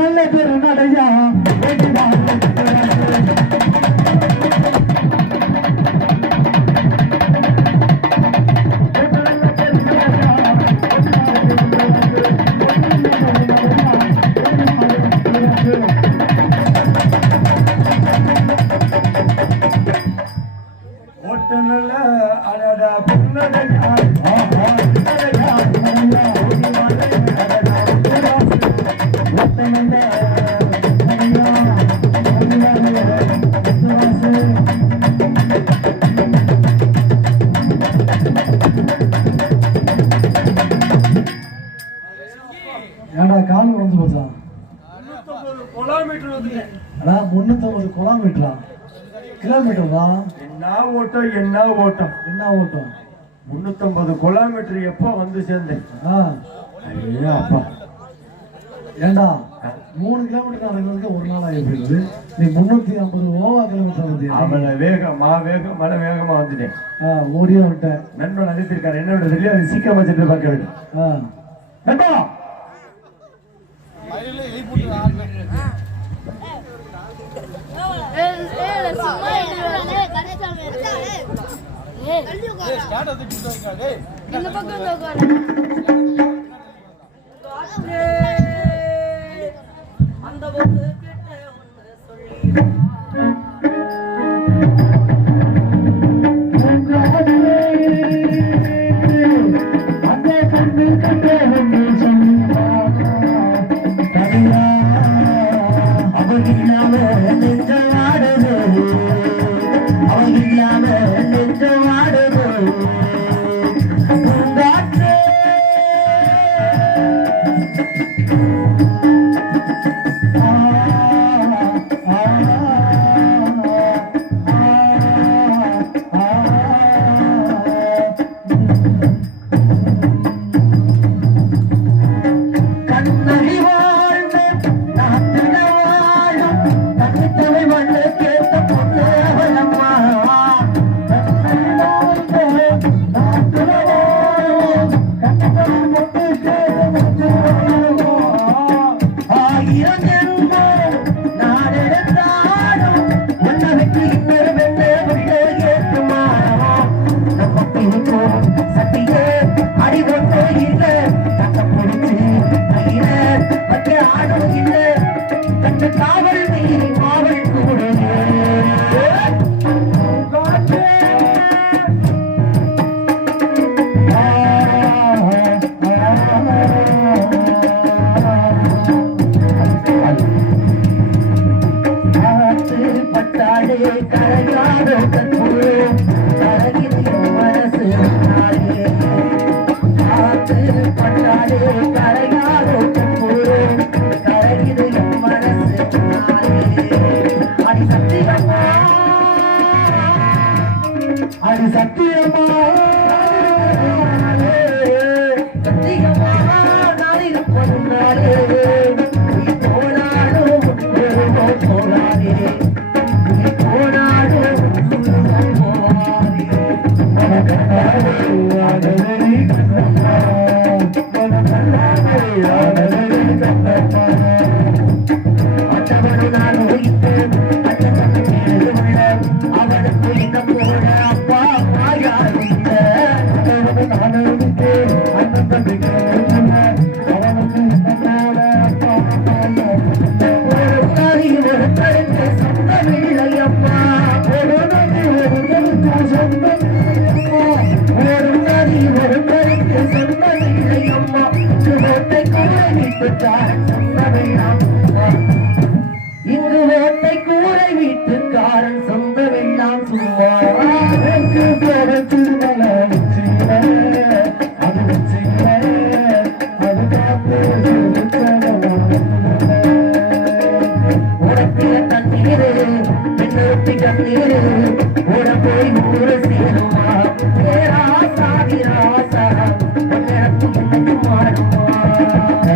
நல்ல பேரு நடையா ஏடா கால் உடஞ்சு போச்சா? 350 கிலோமீட்டரா? கிலோமீட்டரா? என்ன ஓட்டம் என்ன ஓட்டம் என்ன ஓட்டம்? 350 கிலோமீட்டர் எப்போ வந்து சேர்ந்தேன்? அப்பா ஏண்டா 3 கிலோமீட்டர் நடக்கிறதுக்கு ஒரு நாள் ஆகிடுது. நீ 350 ஓவா கிலோமீட்டர் வந்து அவனை மன வேகமா வந்துட்டேன். ஓடியா விட்டேன். நண்பன் அழைத்திருக்காரு, என்ன தெரியும், அது சீக்கிரம் வச்சுட்டு பார்க்க வேண்டும். நண்பா அந்த போது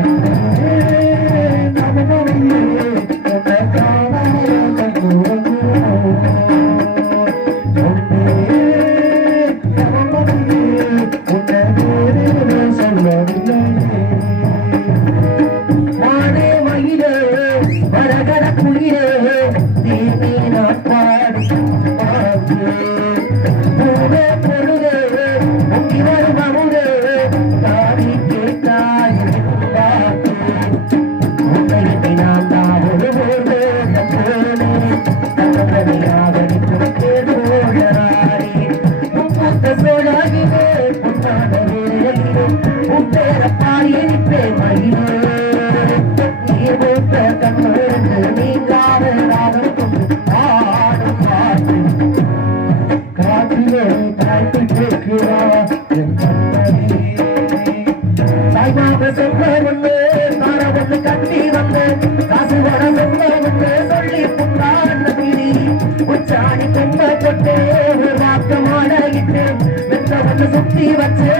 Thank you.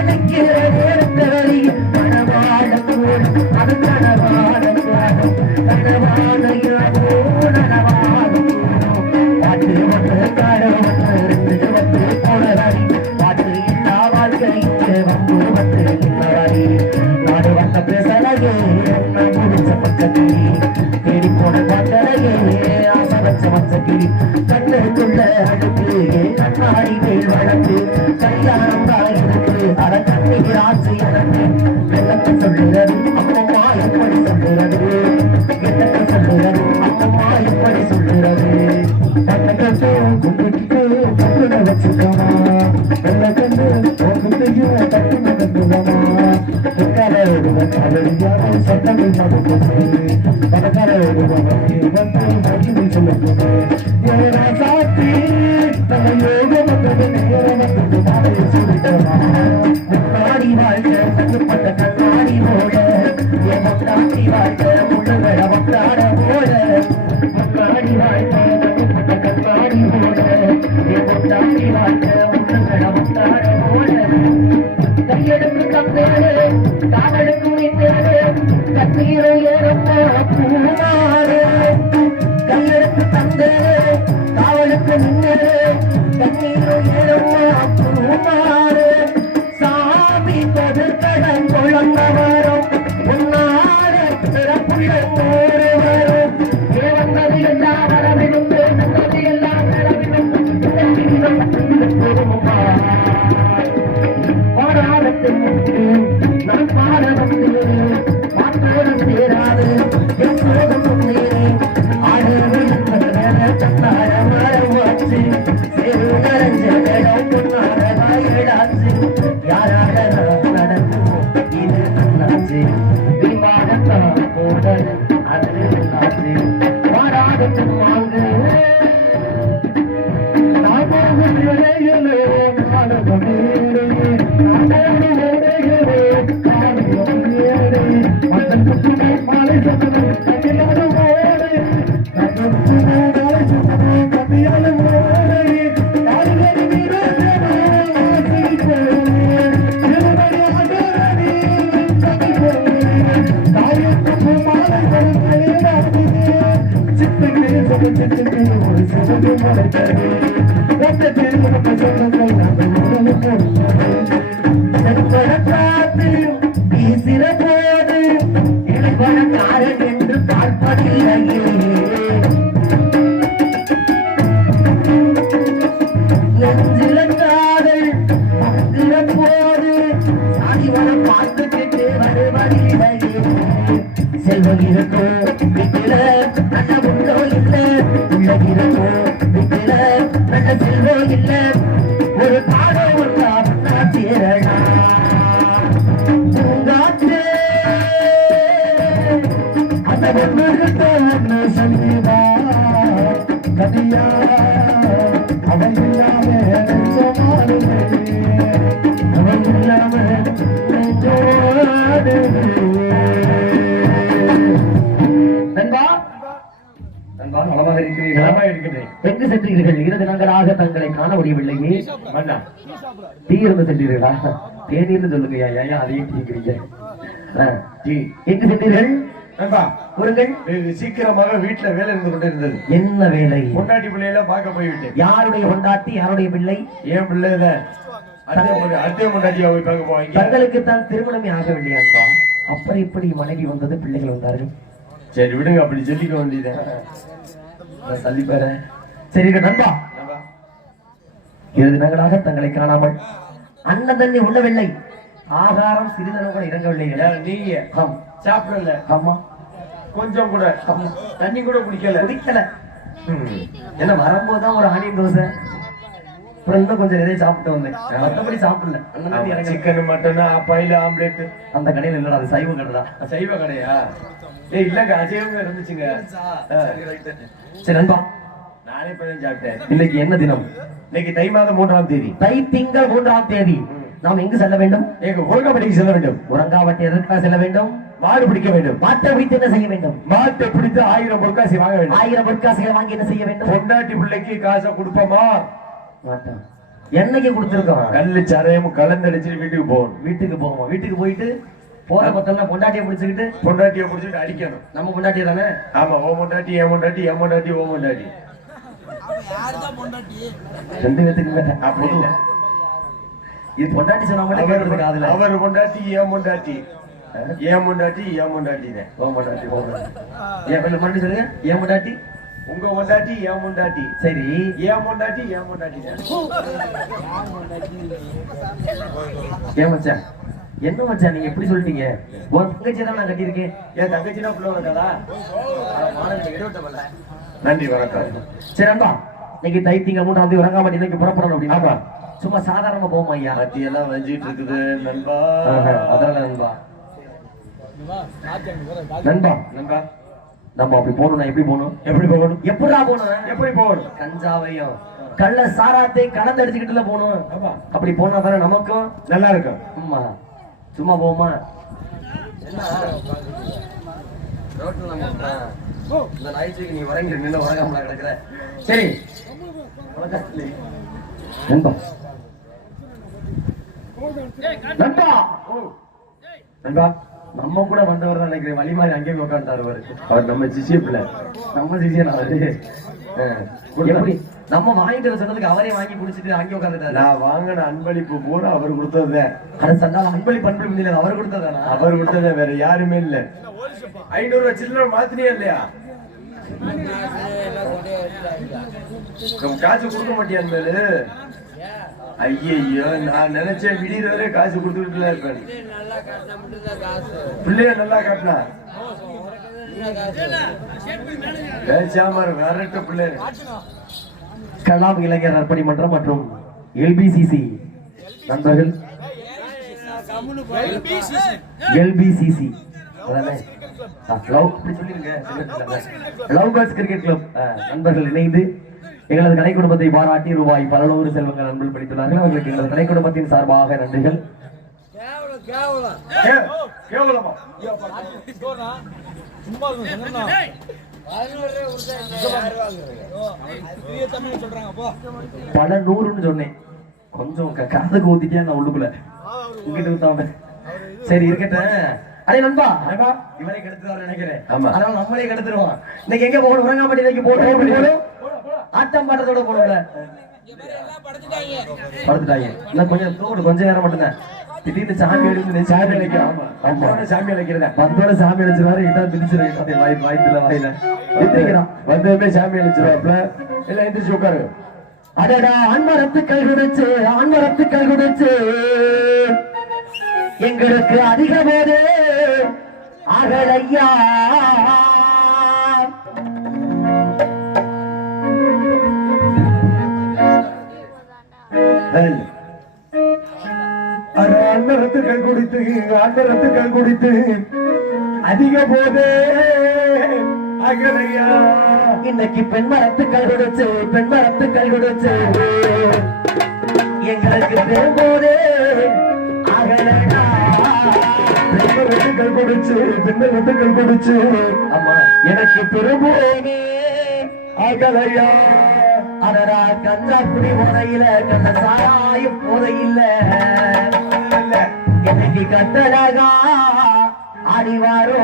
நிற்கிற நேரத்தவரி கனவாட போல் அது கனவாட கனவாட இரவோ நனவாட பாட்டு ஒன்று காடு ஒன்று ரெண்டு வந்து போனதாரி பாட்டு இல்லா வாழ்க்கை இங்கே வந்து வந்து நின்றதாரி நாடு வந்த பேசலையே முடிச்ச பக்கத்திரி தேடி போன பாட்டலையே ஆசை வச்ச மச்சக்கிரி கண்ணுக்குள்ள அடுத்து கண்ணாடி மேல் வளர்ந்து கல்யாணம் ஆகிறது அட கண்ணிக்கு ஆசை எனக்கு வெள்ளத்தை சொல்லுறது அம்மம்மா எப்படி சொல்லுறது வெள்ளத்தை சொல்லுறது அம்மம்மா எப்படி சொல்லுறது கண்ணு குண்டிக்கு கண்ணுல வச்சுக்கமா வெள்ள கண்ணு குண்டையும் கட்டுன கட்டுவமா சட்டங்கள் மறுப்பது பணக்கார மகிமை சொல்லப்பது சாத்தி யோக வந்தது நேரம் வந்தது மாலையை சொல்லிட்டமா முன்னாடி வாழ்க்கை தங்கப்பட்ட கண்ணாடி போல முன்னாடி வாழ்க்கை முள்ளவர வந்தாட போல முன்னாடி வாழ்க்கை தங்கப்பட்ட கண்ணாடி போல முன்னாடி வாழ்க்கை முள்ளவர வந்தாட போல கையெடுத்து தந்தேரு காவலுக்கும் இன்னேரு கண்ணீரை ஏறப்பா பூமாறு கையெடுத்து தந்தேரு காவலுக்கு நின்னேரு கண்ணீரை ஏறப்பா பூமாறு சாமி கதிர்கடன் குழந்த வரும் உன்னாறு பிறப்புள்ள ஊரு வரும் ஏவந்தது எல்லாம் வரவிடும் பேசுவது எல்லாம் வரவிடும் பொறுமுமா பாராளத்தில் நான் பாரதத்தில் மாற்றோடு சேராது என் சோகம் ஆடு மாற்றி சேரு நிறைஞ்ச இடம் பொன்னாடாச்சு யாராக நடக்கும் இது நன்னாச்சு விமானத்தான் போதல் அது நாச்சு பாராளத்தில் வாங்கு சிறப்போது இளவரக்காரன் என்று பார்ப்பதில்லையே நெஞ்சிலக்காதல் பங்கிறப்போது சாதிவனம் பார்த்துக்கிட்டு வருவதில்லையே செல்வம் இருக்கோ வீட்டில நல்ல உண்டோ இல்ல உள்ளகிருக்கோ வீட்டில நல்ல செல்வோ இல்ல ஒரு காடோ உண்டா தேரடா பூங்காற்றே அந்த ஒன்று சந்திவா கதியா அவன் இல்லாம நெஞ்சமாடுமே அவன் இல்லாம நெஞ்சோடுமே நலமாக இருக்கிறீர்கள் எங்கு சென்றீர்கள் இரு தினங்களாக தங்களை காண முடியவில்லையே டீ இருந்து சென்றீர்களா தேநீர்னு சொல்லுங்க ஐயா அதையும் டீக்கிறீங்க எங்கு சென்றீர்கள் கூறுங்கள் சீக்கிரமாக வீட்டுல வேலை இருந்து கொண்டு இருந்தது என்ன வேலை பொண்டாட்டி பிள்ளையில பார்க்க போய்விட்டேன் யாருடைய பொண்டாட்டி யாருடைய பிள்ளை ஏன் பிள்ளைதான் அத்தை பொண்டாட்டியா போய் பார்க்க போவாங்க தங்களுக்கு தான் திருமணமே ஆகவில்லையான்பா அப்புறம் இப்படி மனைவி வந்தது பிள்ளைகள் வந்தார்கள் சரி விடுங்க அப்படி சொல்லிக்க வேண்டியதான் சல்லி பேர சரி நண்பா இரு தினங்களாக தங்களை காணாமல் அண்ணன் தண்ணி உள்ளவில்லை ஆகாரம் சிறிதளவு கூட இறங்கவில்லை நீங்க சாப்பிடல ஆமா கொஞ்சம் கூட தண்ணி கூட குடிக்கல என்ன வரும்போதுதான் ஒரு ஆனியன் தோசை அப்புறம் இன்னும் கொஞ்சம் நிறைய சாப்பிட்டு வந்தேன் மற்றபடி சாப்பிடல சிக்கன் மட்டன் ஆப்பாயில் ஆம்லெட் அந்த கடையில் இல்லடா அது சைவ கடை தான் சைவ கடையா இல்லங்க அசைவம் இருந்துச்சுங்க சரி நண்பா நானே இப்பதான் சாப்பிட்டேன் இன்னைக்கு என்ன தினம் இன்னைக்கு தை மாதம் 3ஆம் தேதி தை திங்கள் 3ஆம் தேதி நாம் எங்கு செல்ல வேண்டும் உரங்காவட்டிக்கு செல்ல வேண்டும் உரங்காவட்டி எதற்காக செல்ல வேண்டும் மாடு பிடிக்க வேண்டும் மாட்டை பிடித்து என்ன செய்ய வேண்டும் மாட்டை பிடித்து 1000 பொற்காசி வாங்க வேண்டும் 1000 பொற்காசுகளை வாங்கி என்ன செய்ய வேண்டும் பொண்டாட்டி பிள்ளைக்கு காசை கொடுப்போமா மாட்டோம் என்னைக்கு கொடுத்துருக்கோம்? கல்லு சாரையும் கலந்தடிச்சு வீட்டுக்கு போகணும். வீட்டுக்கு போவோம். வீட்டுக்கு போயிட்டு போற மொத்தம்லாம் பொண்டாட்டியை பிடிச்சுக்கிட்டு பொண்டாட்டியை பிடிச்சிட்டு அடிக்கணும். நம்ம பொண்டாட்டியை தானே? ஆமா, ஓ பொண்டாட்டி ஏன் பொண்டாட்டி, ஏன் பொண்டாட்டி ஓ பொண்டாட்டி. ரெண்டு பேத்துக்கு மேல அப்படி இல்ல. இது பொண்டாட்டி சொன்னா மட்டும் கேட்கறதுக்கு அதுல அவர் பொண்டாட்டி ஏன் பொண்டாட்டி, ஏன் பொண்டாட்டி ஏன் பொண்டாட்டி தான். ஓ பொண்டாட்டி ஏன் மறுபடியும் சொல்லுங்க. ஏன் பொண்டாட்டி? உங்க பொண்டாட்டி ஏன் பொண்டாட்டி. சரி, ஏன் பொண்டாட்டி ஏன் பொண்டாட்டி தான். ஏன் மச்சான்? என்ன மச்சான் நீங்க எப்படி சொல்லிட்டீங்க? உன் தங்கச்சி தான் நான் கட்டியிருக்கேன். என் தங்கச்சினா பிள்ளை வந்தாடா. நன்றி, வணக்கம். சரி அன்பா, இன்னைக்கு தைத்திங்க 3ஆம் தேதி உறங்காம இன்னைக்கு புறப்படணும் அப்படின்னா சும்மா சாதாரணமா போவோம் ஐயா. மத்தியெல்லாம் வஞ்சிட்டு இருக்குது நண்பா. அதனால நண்பா நண்பா நண்பா நம்ம அப்படி போகணும்னா எப்படி போகணும்? எப்படி போகணும்? எப்படா போகணும்? எப்படி போகணும்? கஞ்சாவையும் கள்ள சாராத்தையும் கலந்தடிச்சுக்கிட்டுல போகணும். ஆமா, அப்படி போனா தானே நமக்கும் நல்லா இருக்கும். ஆமா, சும்மா போமா இந்த நைட்டுக்கு நீ உறங்கி நின்று உறங்காமல கிடக்குற. சரி நண்பா நண்பா நண்பா நம்ம கூட வந்தவர் தான் நினைக்கிறேன். வழி மாதிரி அங்கேயே உட்காந்துட்டாரு. அவர் நம்ம சிசிய பிள்ளை. நம்ம சிசியன் அவரு. எப்படி நம்ம வாங்கிட்டு வர சொன்னதுக்கு அவரே வாங்கி குடிச்சிட்டு அங்கே உட்காந்துட்டாரு. நான் வாங்கின அன்பளிப்பு பூரா அவர் கொடுத்ததுதான். அது சொன்னாலும் அன்பளி பண்பு இல்லை, அவர் கொடுத்ததானா? அவர் கொடுத்ததே, வேற யாருமே இல்ல. 500 ரூபாய் சில்லறை மாத்தினியா இல்லையா? காசு கொடுக்க மாட்டியா? ஐயோ, நான் நினைச்சேன் விடியற வரை காசு கொடுத்துட்டு இருப்பேன். பிள்ளைய நல்லா காட்டினா வேறட்ட பிள்ளை. கலாம் இளைஞர் நற்பணி மன்றம் மற்றும் எல்பிசிசி நண்பர்கள், எல்பிசிசி லவ் பேர்ட்ஸ் கிரிக்கெட் கிளப் நண்பர்கள் இணைந்து எங்களது கலை குடும்பத்தை பாராட்டி ரூபாய் 11 செல்வங்கள் நண்பர்கள் படித்துள்ளார்கள். அவர்களுக்கு எங்களது கலை குடும்பத்தின் சார்பாக நன்றிகள். பல நூறுன்னு சொன்னேன், கொஞ்சம் காதுக்கு ஊத்திட்டே நான் உள்ளுக்குள்ள இங்கிட்டு ஊத்தாம. சரி இருக்கட்டும். அடே நண்பா, இவரை கெடுத்துதான் நினைக்கிறேன். அதனால நம்மளே கெடுத்துருவோம். இன்னைக்கு எங்க போகணும்? உறங்காமட்டி இன்னைக்கு போகணும். ஆட்டம் பாட்டத்தோட போகணும்ல. படுத்துட்டாங்க. இன்னும் கொஞ்சம் தூடு, கொஞ்ச நேரம் மட்டும்தான். திடீர்னு சாமி அடிச்சு சாமி அழைக்கிறோம். சாமி அழைக்கிறேன். வந்தோட சாமி அழைச்சிருவாரு. இதான் பிடிச்சிருக்கேன் வாய்ப்புல வாயில எந்திரிக்கிறான். வந்ததுமே சாமி அழைச்சிருவாப்ல. எல்லாம் எந்திரிச்சு உட்காரு. அடடா, ஆண்மரத்து கைகுடிச்சு, ஆண்மரத்து கைகுடிச்சு எங்களுக்கு அதிக போது அகலையா. ஆண்மரத்துக்கள் குடித்து, ஆண்மரத்துக்கள் குடித்து அதிக போதே அகலையா. இன்னைக்கு பெண்மரத்துக்கள் கொடுத்து, பெண்மரத்துக்கள் கொடுத்து எங்களுக்கு பெரும்போதே அகலையா. பெண்மரத்துக்கள் குடிச்சு, பெண்மரத்துக்கள் குடிச்சு ஆமா எனக்கு பெரும்போதே அகலையா. அதரா கஞ்சா குடி போதையில, கண்ட சாராயும் போதையில்ல. இன்னைக்கு கட்டழகா ஆடிவாரோ,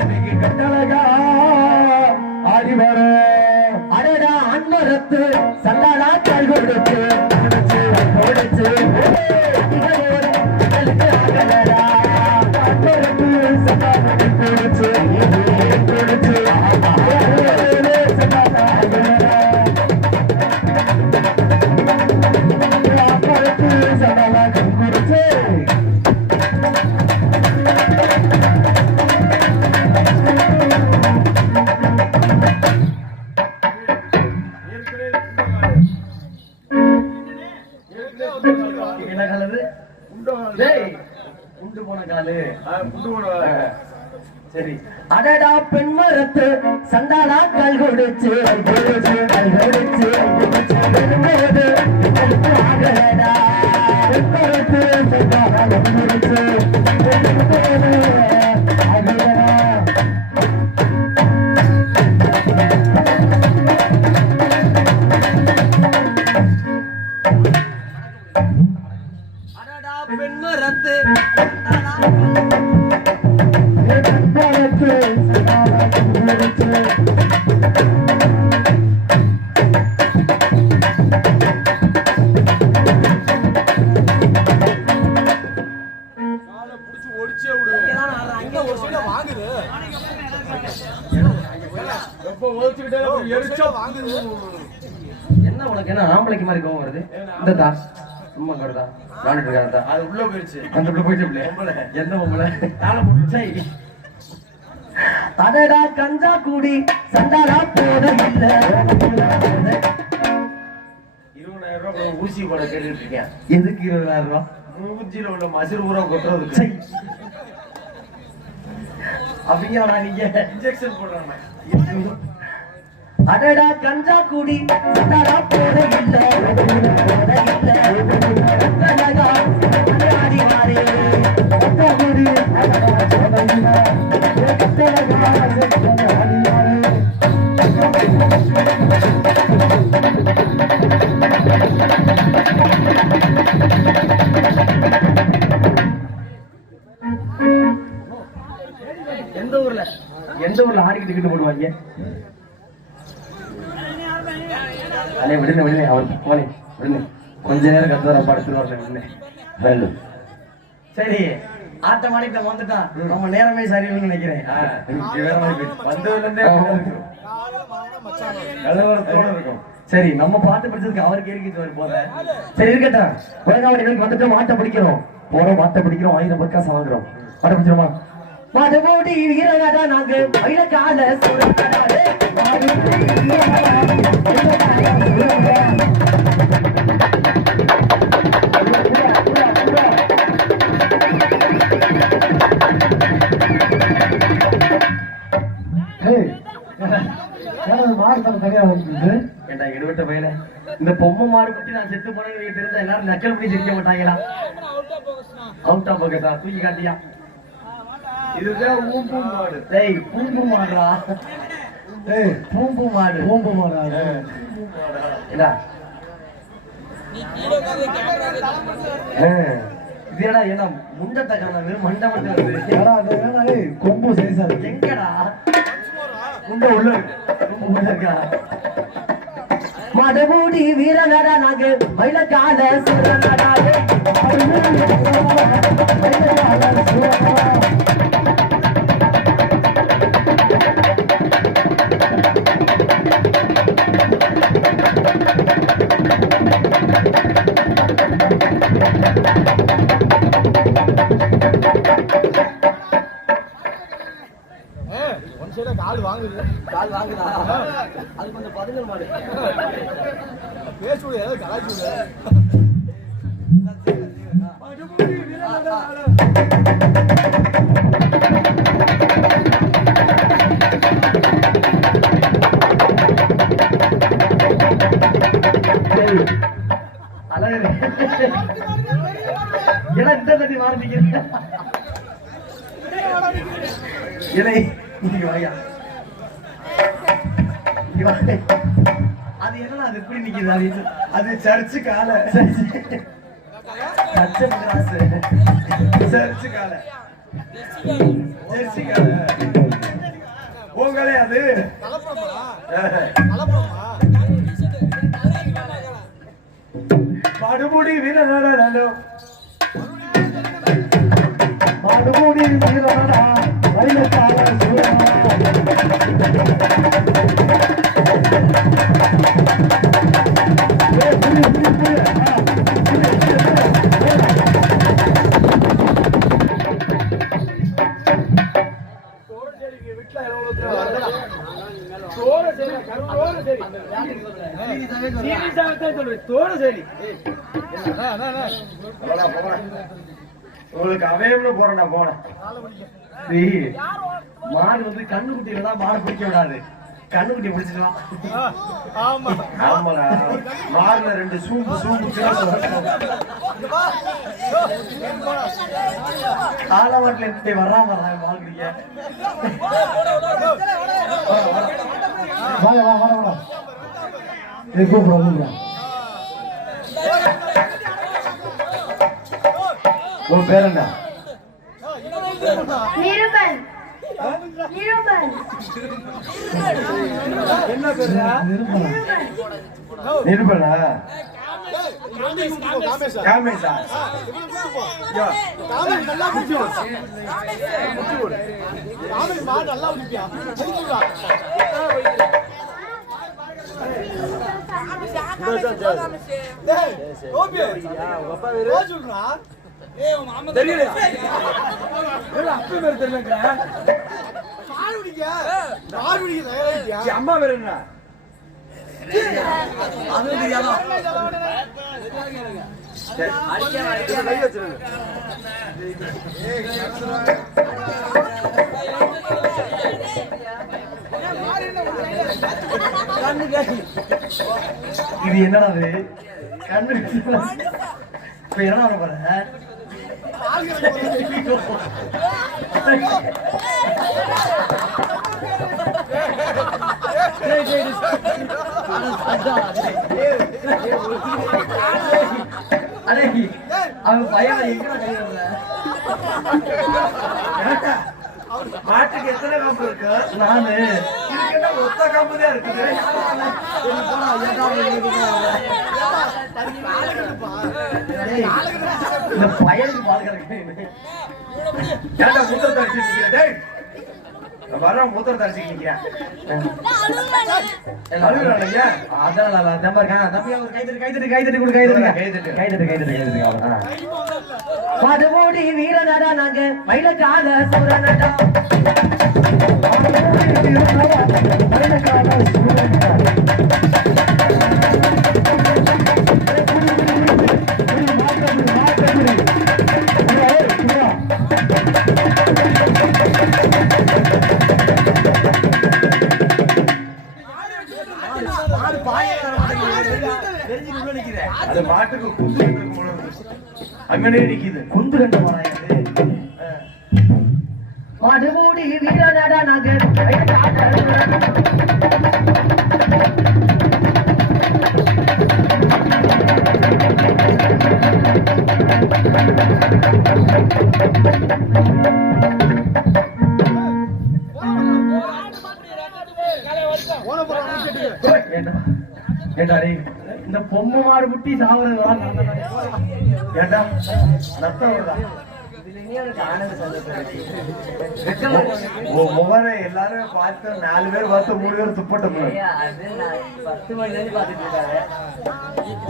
இன்னைக்கு கட்டழகா ஆடிவாரோ. அடடா, அன்மரத்து சல்லாடா கல் கொடுத்து கொடுத்து அகலடா. அன்மரத்து சல்லாடா கொடுத்து கொடுத்து உண்டு போன காலு. சரி, அடடா, பெண்மரத்து சண்டாளா கல் கொடுச்சு கல் கொடுச்சு ஆகலடா. பெண்மரத்து சண்டாளா கல் கொடுச்சு ஆகலடா. பெண்மரத்து என்ன உனக்கு என்ன ஆம்பளைக்கு மாதிரி கோவம் வருது? இந்ததா சும்மா கருதா விளையாண்டுட்டு இருக்காதா? அது உள்ள போயிருச்சு. அந்த உள்ள போயிட்டு என்ன பொம்பளை தாளம் போட்டு அடடா கஞ்சா கூடி சண்டாரா போட இல்ல 20,000 ரூபாய் ஊசி போட கேட்டுட்டு இருக்கேன். எதுக்கு 20,000 ரூபாய்? மூஞ்சில உள்ள மசிறு ஊரா கொட்டுறதுக்கு. அப்படிங்களா நீங்க இன்ஜெக்ஷன் போடுறாங்க. அடடா கஞ்சா கூடி சண்டாரா போட இல்ல அடி மாறே கூடி எந்த ஊர்ல ஆடிக்கிட்டு கிட்டு போடுவாங்க? அண்ணே விடுங்க விடுங்க, அவர் போனே விடுங்க, கொஞ்ச நேரம் கத்துவர படுத்துட்டு வரல விடுங்க. சரி ஆட்டம் ஆடிட்ட வந்துட்டான், நம்ம நேரமே சரியில்லைன்னு நினைக்கிறேன். இருக்கும். சரி நம்ம பாட்டு படிச்சதுக்கு அவருக்கு ஏறிக்கிட்டு போத. சரி இருக்கட்டும், உலகாவடி வந்துட்டு மாட்டை பிடிக்கிறோம், போறோம் மாட்டை பிடிக்கிறோம், 1000 பக்காசம் வாங்குறோம். மாட்டை பிடிச்சிருமா? மதுமோடி வீரகாடா நாங்க மயிலக்கால சுரக்காடே மாடு தனியா வந்து ஏண்டா எடுவட்ட பையல, இந்த பொம்மை மாடு குட்டி நான் செத்து போனேன்னு தெரிஞ்சா எல்லாரும் நக்கல் பண்ணி சிரிக்க மாட்டாங்களா? அவுட்டா பக்கத்தா தூக்கி காட்டியா? இதுதான் ஊம்பு மாடு. டேய் பூம்பு மாடுடா. ஏய் பூம்பு மாடு. பூம்பு மாடா. ஏடா இதேடா என்ன முண்டத்தை காணாது, மண்டை மட்டும் வருது. ஏடா வேணா ஏய் கொம்பு சைஸா இருக்கு. எங்கடா முண்டை உள்ள இருக்கு, ரொம்ப உள்ள இருக்கா? மடமூடி வீரனடா நாங்க மயிலக்கால சுரனடாலே கால் வாங்குது. கால் வாங்குதா? அது கொஞ்சம் பதுங்கல் மாடு. பேசுடு ஏதாவது கலாய்ச்சுடு. அழகு ஏன்னா இந்த தண்ணி மாறிக்கிறேன் இலை இங்க வாயா. அது என்ன அது எப்படி நிக்குது? அது அது சர்ச்சு கால. சர்ச்சு கால. ஜெர்சி கால. உங்களே அது மடுமுடி வீரனடா மடுமுடி வீரனடா மயிலக்கால உங்களுக்கு அவயம்னு போறேன்டா போன. மாடு வந்து கண்ணுக்குட்டியில தான் மாடு பிடிக்க விடாது, கண்ணுக்குட்டி பிடிச்சிக்கலாம். ஆமாடா, மாடுல 2 சூம்பு ஆலவாட்டில இருந்து வர்றான் மாடு பிடிக்க. வாங்க வா வா வா கூப்பிடுறோம் கூப்பிடுறோம். உன் பேர் என்ன? நிருபன் நிருபன் என்ன பேருடா? நிருபனா? காமேஷா காமேஷா காமேஷ் நல்லா பிடிக்கும். காமேஷ் மா நல்லா பிடிப்பியா? டேய் ஓபி அப்பா வேற சொல்றா. தெரியல. அப்பா வேற தெரியலங்கற. காருடிங்க. காருடிங்க தயாராயிட்டியா? அம்மா வேற என்ன? அது தெரியாதா? கை வச்சிருங்க. இது என்னடா இது? கண்ணு இப்ப என்ன பண்ண போற? அடே அவன் பையன் எங்கடா கை வரல? மாட்டுக்கு எத்தனை காம்பு இருக்கு? நானு இதுக்கிட்ட ஒத்த காம்பு தான் இருக்குது. இந்த பையனுக்கு பாக்குறேன். ஏன்டா மூத்திரத்தை அடிச்சு நிக்கிற? டேய் வர மூத்திரத்தை அடிச்சு நிக்கிறேன். அழுகுறானுங்க. அதான் தம்பி அவர் கைதட்டி கொடு கைதட்டி அவன். படுமோடி வீரனடா நாங்க மயிலக்கால சூரனடா. மயிலக்கால சூரனடா. அது மாட்டுக்கு குந்து அங்கனே நிக்குது. குந்து கண்டு வராது. மடுமூடி வீரனடா நாங்க மயிலக்கால இந்த பொம்மை மாடு குட்டி சாவுறது ஏண்டா நத்தம் வருதா? உன் முகரை எல்லாரும் பார்த்து 4 பேர் பார்த்து 3 பேர் துப்பட்ட போல.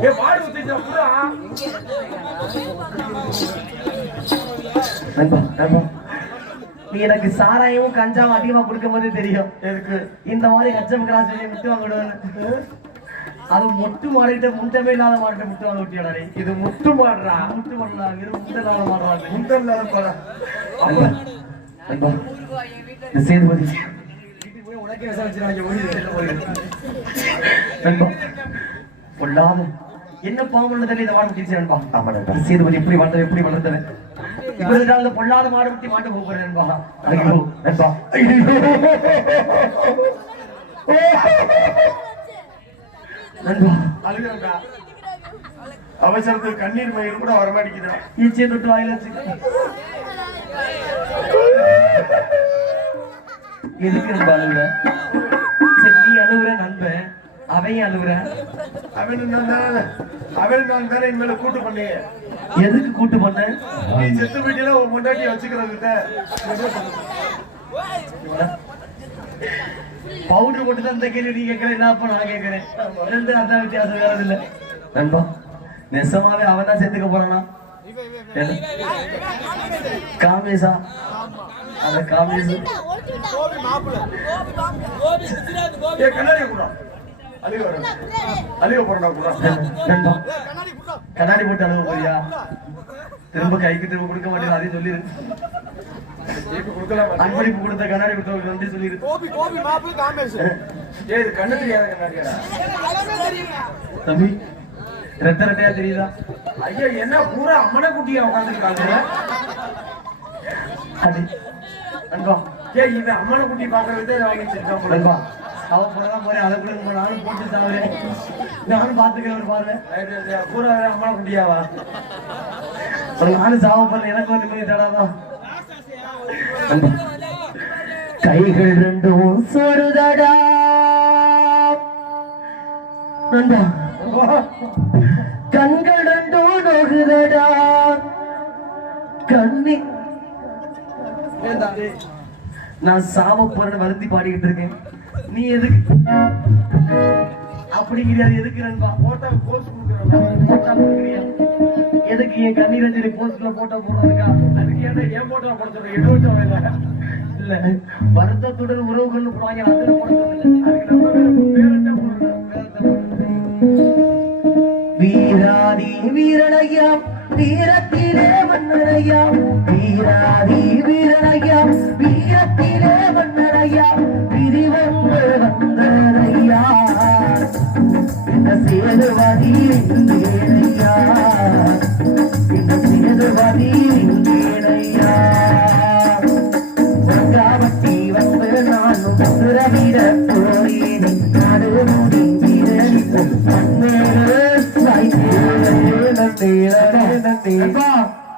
ஏ மாடு குத்திச்சா புறா. நீ எனக்கு சாராயமும் கஞ்சாவும் அதிகமா கொடுக்கும் போது தெரியும் எதுக்கு இந்த மாதிரி கச்சம் கிராஸ் பண்ணி விட்டு வாங்கிடுவேன்னு. அது மொட்டு மாடிட்ட முண்டமே இல்லாத மாடிட்ட முட்டு வாங்க விட்டியாடா? இது முட்டு மாடுறா. முட்டு பண்ணலாம் முட்டை இல்லாத மாடுறாங்க. முந்தல் இல்லாத போல. சேதுபதி உனக்கே விசாரிச்சு பொல்லாத என்ன பாம்பு தெரியல இந்த மாடு முடிச்சு நண்பா. ஆமா நண்பா. சேதுபதி எப்படி வளர்ந்தது எப்படி வளர்ந்தது இப்ப பொல்லாத மாடு முட்டி மாட்டு போறேன் நண்பா. ஐயோ நண்பா நண்பா அழுகிறா. அவசரத்துக்கு கண்ணீர் மயிர் கூட வரமாட்டேங்குது. ஈச்சியை தொட்டு வாயில வச்சு எதுக்கு நண்பா அழுகுற? சரி நீ அழுகுற நண்பன் அவையும் அழுகுற. அவன் நான் தானே இனிமேல கூட்டு பண்ணீங்க. எதுக்கு கூட்டு பண்ண? நீ செத்து போயிட்டீங்களா உன் முன்னாடி வச்சுக்கிறதுக்கு பவுடர் போட்டு தான் இந்த கேள்வி நீ கேட்கறேன். அப்ப நான் கேட்கறேன். ரெண்டு அதான் வித்தியாசம் வேறது இல்ல நண்பா. நெசமாவே அவன் தான் செத்துக்க போறானா? காமேஷா அந்த காமேஷ் கண்ணாடி கூட அழுக போறா கூட நண்பா கண்ணாடி போட்டு அழுக போறியா? திரும்ப கைக்கு திரும்ப கொடுக்க மாட்டேன் அதையும் சொல்லிரு. அன்பளிப்பு கொடுத்த கண்ணாடி கொடுத்தவங்களுக்கு வந்து சொல்லிரு. கண்ணு தெரியாத கண்ணாடியா தம்பி? ரெட்ட ரெட்டையா தெரியுதா? ஐயா என்ன பூரா அம்மனை குட்டியா உட்காந்துருக்காங்க. அது நண்பா இது அம்மனை குட்டி பாக்குறது வாங்கி வச்சிருக்கான். நண்பா அவன் போனதான் போறேன் அதுக்குள்ள நானும் போட்டு சாவுறேன். நானும் பாத்துக்கிறேன் பாருவேன். பூரா அம்மனை குட்டியாவா? நானும் சாவ பண்ண எனக்கு ஒரு நிம்மதி தடாதான். கைகள் ரெண்டும் சொருதடா நண்பா, கண்கள் ரெண்டும் நோகுதடா கண்ணி. நான் சாவ போறேன்னு வருந்தி பாடிக்கிட்டு இருக்கேன். நீ எதுக்கு அப்படிங்கிறது? எதுக்கு நண்பா போட்டோ போஸ்ட் கொடுக்குறியா? எதுக்கு என் கண்ணீர் அஞ்சலி போஸ்ட்ல போட்டோ போடுறதுக்கா? அதுக்கு ஏன் போட்டோ போட சொல்றேன்? இல்ல, வருத்தத்துடன் உறவுகள் போடுவாங்க, அதுல போட வீராதி வீரனையா வீரத்திலே மன்னரையா, வீராதி வீரனையா வீரத்திலே மன்னரையா, பிரிவங்கள் வந்தரையா, இந்த சேதுவாதி ஏனையா, இந்த சேதுவாதி ஏனையா, உறங்காவட்டி வந்து நானும் சுரவிட போரேனே, நாடு மூடி வீரனிக்கும் மண்ணேறு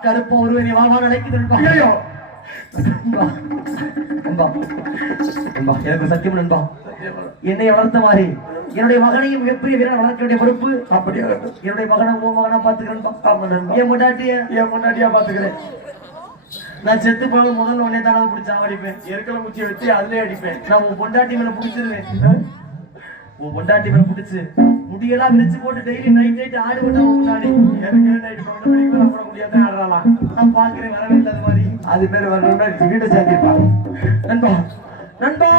கருப்ப ஒருவனை வாவா நினைக்குது. எனக்கு சத்தியம் நண்பா, என்னை வளர்த்த மாதிரி என்னுடைய மகனையும் மிகப்பெரிய வீரன் வளர்க்க வேண்டிய பொறுப்பு அப்படியே என்னுடைய மகனை உன் மகனா பாத்துக்கிறேன். என் முன்னாட்டியா பாத்துக்கிறேன். நான் செத்து போக முதல்ல உடனே தானே பிடிச்சா அடிப்பேன், எருக்கலை முச்சியை வச்சு அதுலயே அடிப்பேன். நான் உன் பொண்டாட்டி மேல பிடிச்சிருவேன். உன் பொண்டாட்டி மேல பிடிச்சு முடியெல்லாம் விரிச்சு போட்டு டெய்லி நைட் ஆடு விட்டா முன்னாடி எனக்கு நைட் 12 மணிக்கு மேல போட முடியாத ஆடுறாளாம். நான் பாக்குறேன் வரவே இல்லை அது மாதிரி. அது பேர் வரணும்னா வீட்டை சேர்த்திருப்பா. நண்பா நண்பா